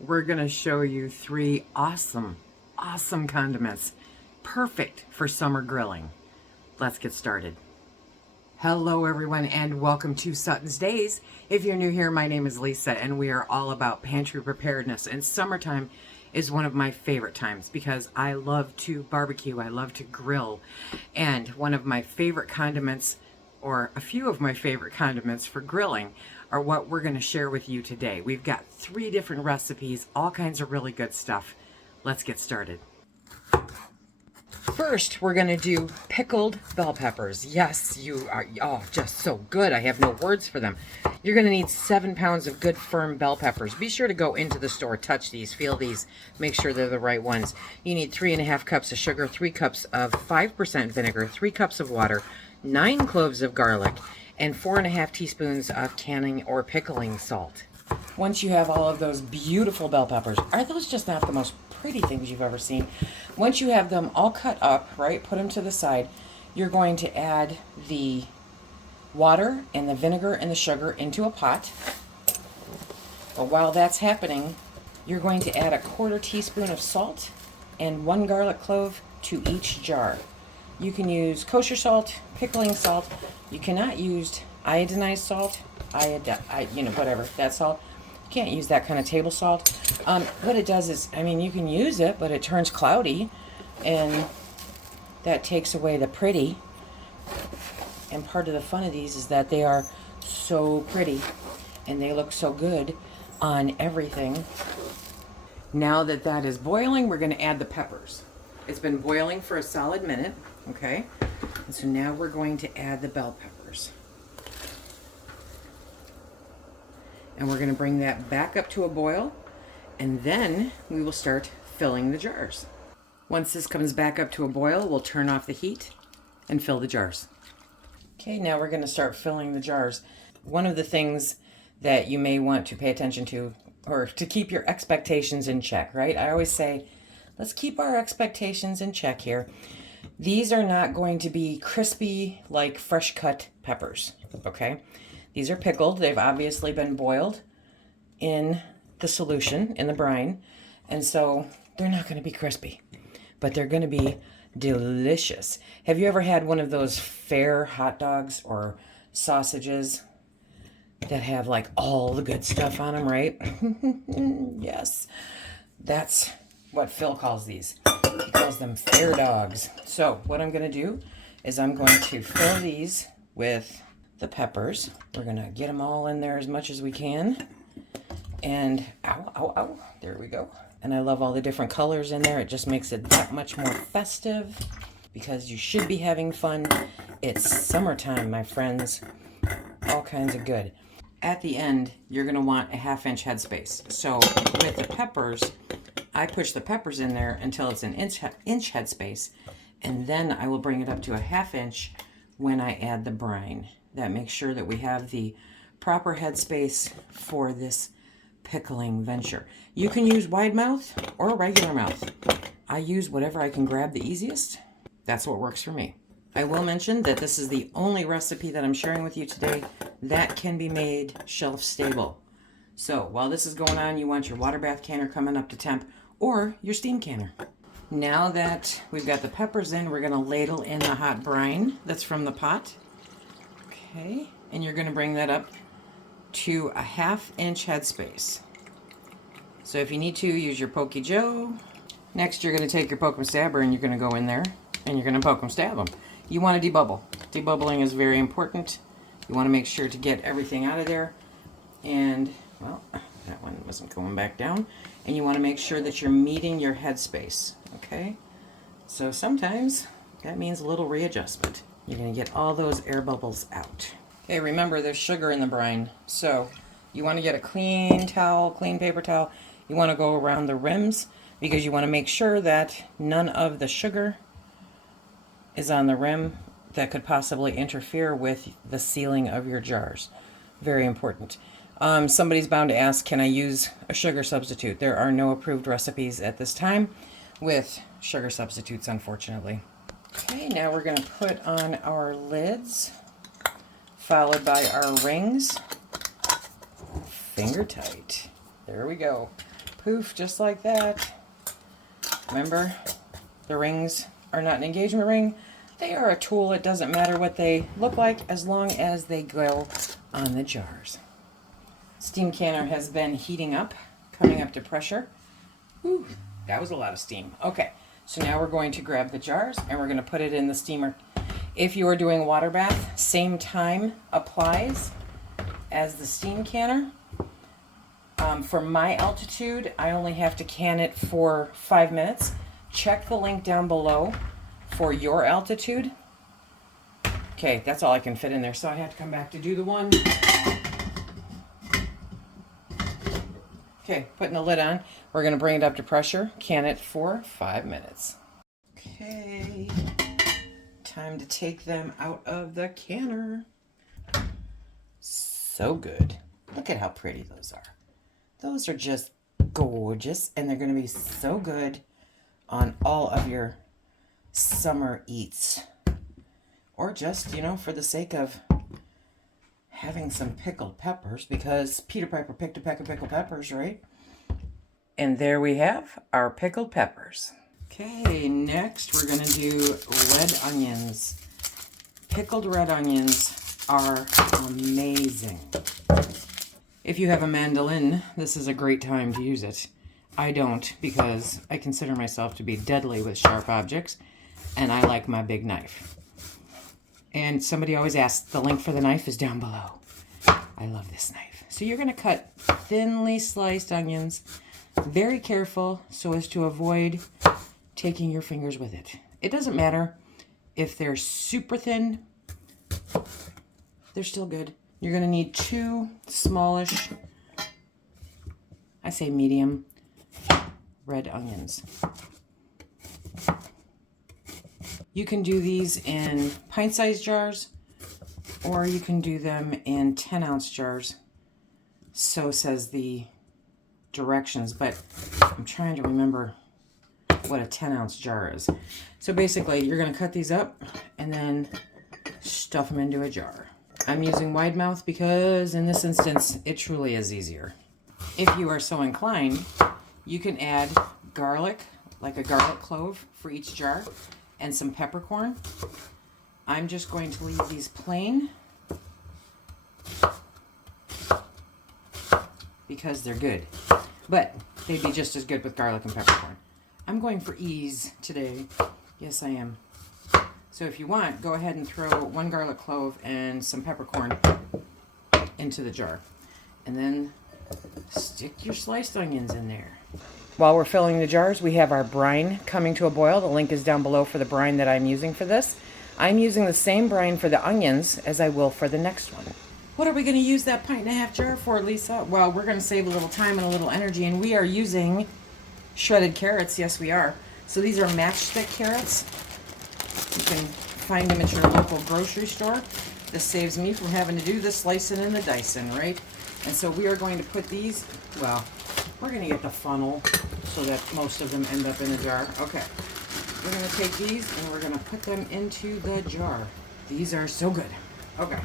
we're going to show you 3 awesome condiments. Perfect for summer grilling. Let's get started. Hello everyone and welcome to Sutton's Daze. If you're new here, my name is Lisa and we are all about pantry preparedness, and summertime is one of my favorite times because I love to barbecue, I love to grill, and one of my favorite condiments, or a few of my favorite condiments for grilling, are what we're going to share with you today. We've got 3 different recipes, all kinds of really good stuff. Let's get started. First, we're going to do pickled bell peppers. Yes, you are, oh, just so good. I have no words for them. You're going to need 7 pounds of good firm bell peppers. Be sure to go into the store, touch these, feel these, make sure they're the right ones. You need 3.5 cups of sugar, 3 cups of 5% vinegar, 3 cups of water, 9 cloves of garlic, and 4.5 teaspoons of canning or pickling salt. Once you have all of those beautiful bell peppers, are those just not the most pretty things you've ever seen? Once you have them all cut up, right, put them to the side, you're going to add the water and the vinegar and the sugar into a pot. But while that's happening, you're going to add a 1/4 teaspoon of salt and 1 garlic clove to each jar. You can use kosher salt, pickling salt. You cannot use iodinized salt, whatever, that salt. You can't use that kind of table salt. What it does is, I mean, you can use it, but it turns cloudy, and that takes away the pretty. And part of the fun of these is that they are so pretty, and they look so good on everything. Now that that is boiling, we're going to add the peppers. It's been boiling for a solid minute, okay? And so now we're going to add the bell peppers. And we're going to bring that back up to a boil, and then we will start filling the jars. Once this comes back up to a boil, we'll turn off the heat and fill the jars. Okay, now we're going to start filling the jars. One of the things that you may want to pay attention to, or to keep your expectations in check, right? I always say, let's keep our expectations in check here. These are not going to be crispy like fresh cut peppers, okay? These are pickled. They've obviously been boiled in the solution, in the brine, and so they're not going to be crispy, but they're going to be delicious. Have you ever had one of those fair hot dogs or sausages that have like all the good stuff on them, right? Yes, that's what Phil calls these. He calls them fair dogs. So what I'm going to do is I'm going to fill these with the peppers. We're going to get them all in there as much as we can. And ow, there we go. And I love all the different colors in there. It just makes it that much more festive because you should be having fun. It's summertime, my friends. All kinds of good. At the end, you're going to want a 1/2 inch headspace. So with the peppers, I push the peppers in there until it's an inch headspace, and then I will bring it up to a 1/2 inch when I add the brine. That makes sure that we have the proper headspace for this pickling venture. You can use wide mouth or regular mouth. I use whatever I can grab the easiest. That's what works for me. I will mention that this is the only recipe that I'm sharing with you today that can be made shelf stable. So while this is going on, you want your water bath canner coming up to temp or your steam canner. Now that we've got the peppers in, we're going to ladle in the hot brine that's from the pot. Okay, and you're going to bring that up to a 1/2 inch headspace. So if you need to, use your Pokey Joe. Next, you're going to take your poke and stabber and you're going to go in there and you're going to poke and stab them. You want to debubble. Debubbling is very important. You want to make sure to get everything out of there. And, well, that one wasn't going back down. And you want to make sure that you're meeting your headspace, okay? So sometimes that means a little readjustment. You're going to get all those air bubbles out. Okay, remember there's sugar in the brine. So you want to get a clean towel, clean paper towel. You want to go around the rims because you want to make sure that none of the sugar is on the rim that could possibly interfere with the sealing of your jars. Very important. Somebody's bound to ask, can I use a sugar substitute? There are no approved recipes at this time with sugar substitutes, unfortunately. Okay, now we're going to put on our lids, followed by our rings. Finger tight. There we go. Poof, just like that. Remember, the rings are not an engagement ring. They are a tool. It doesn't matter what they look like as long as they go on the jars. Steam canner has been heating up, coming up to pressure. Whew, that was a lot of steam. Okay, so now we're going to grab the jars and we're going to put it in the steamer. If you are doing water bath, same time applies as the steam canner. For my altitude, I only have to can it for 5 minutes. Check the link down below for your altitude. Okay, that's all I can fit in there, so I have to come back to do the one. Okay, putting the lid on. We're going to bring it up to pressure, can it for 5 minutes. Okay, time to take them out of the canner. So good. Look at how pretty those are. Those are just gorgeous, and they're going to be so good on all of your summer eats. Or just, you know, for the sake of having some pickled peppers, because Peter Piper picked a peck of pickled peppers, right? And there we have our pickled peppers. Okay, next we're going to do red onions. Pickled red onions are amazing. If you have a mandolin, this is a great time to use it. I don't, because I consider myself to be deadly with sharp objects, and I like my big knife. And somebody always asks, the link for the knife is down below. I love this knife. So you're going to cut thinly sliced onions, very careful so as to avoid taking your fingers with it. It doesn't matter if they're super thin, they're still good. You're going to need 2 smallish, I say medium, red onions. You can do these in pint-sized jars, or you can do them in 10-ounce jars. So says the directions, but I'm trying to remember what a 10-ounce jar is. So basically, you're going to cut these up and then stuff them into a jar. I'm using wide mouth because in this instance, it truly is easier. If you are so inclined, you can add garlic, like a garlic clove for each jar, and some peppercorn. I'm just going to leave these plain because they're good, but they'd be just as good with garlic and peppercorn. I'm going for ease today. Yes, I am. So if you want, go ahead and throw 1 garlic clove and some peppercorn into the jar. And then stick your sliced onions in there. While we're filling the jars, we have our brine coming to a boil. The link is down below for the brine that I'm using for this. I'm using the same brine for the onions as I will for the next one. What are we going to use that 1.5-pint jar for, Lisa? Well, we're going to save a little time and a little energy, and we are using shredded carrots. Yes, we are. So these are matchstick carrots. You can find them at your local grocery store. This saves me from having to do the slicing and the dicing, right? And so we are going to put these, well, we're going to get the funnel so that most of them end up in a jar. Okay, we're going to take these and we're going to put them into the jar. These are so good. Okay,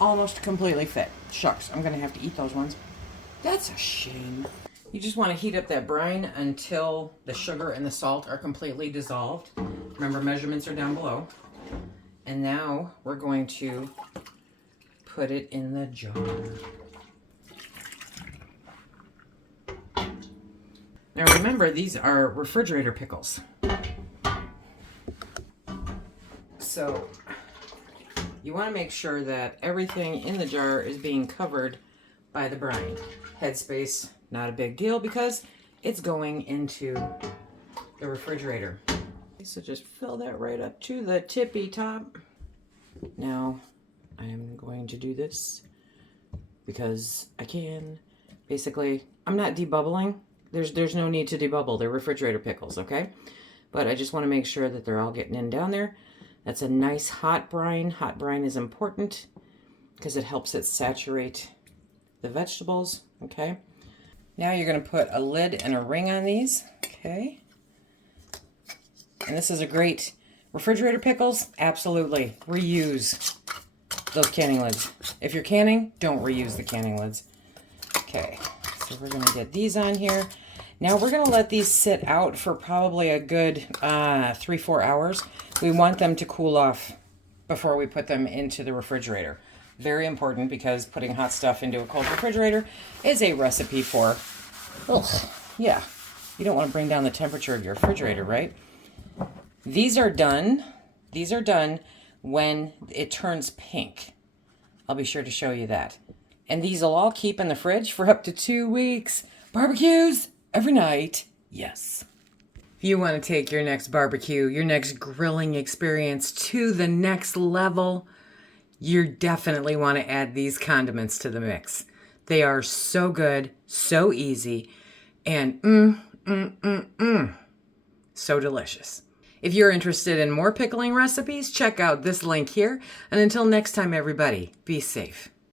almost completely fit. Shucks, I'm going to have to eat those ones. That's a shame. You just want to heat up that brine until the sugar and the salt are completely dissolved. Remember, measurements are down below. And now we're going to put it in the jar. Now remember, these are refrigerator pickles. So you want to make sure that everything in the jar is being covered by the brine. Headspace, not a big deal because it's going into the refrigerator. So just fill that right up to the tippy top. Now I'm going to do this because I can. Basically, I'm not debubbling. There's no need to debubble. They're refrigerator pickles, okay? But I just want to make sure that they're all getting in down there. That's a nice hot brine. Hot brine is important because it helps it saturate the vegetables, okay? Now you're going to put a lid and a ring on these, okay? And this is a great refrigerator pickles. Absolutely, reuse those canning lids. If you're canning, don't reuse the canning lids. Okay, so we're going to get these on here. Now we're going to let these sit out for probably a good 3-4 hours. We want them to cool off before we put them into the refrigerator. Very important, because putting hot stuff into a cold refrigerator is a recipe for, yeah, you don't want to bring down the temperature of your refrigerator, right? These are done when it turns pink. I'll be sure to show you that. And these will all keep in the fridge for up to 2 weeks. Barbecues every night. Yes. If you want to take your next barbecue, your next grilling experience to the next level, you definitely want to add these condiments to the mix. They are so good, so easy, and so delicious. If you're interested in more pickling recipes, check out this link here. And until next time, everybody, be safe.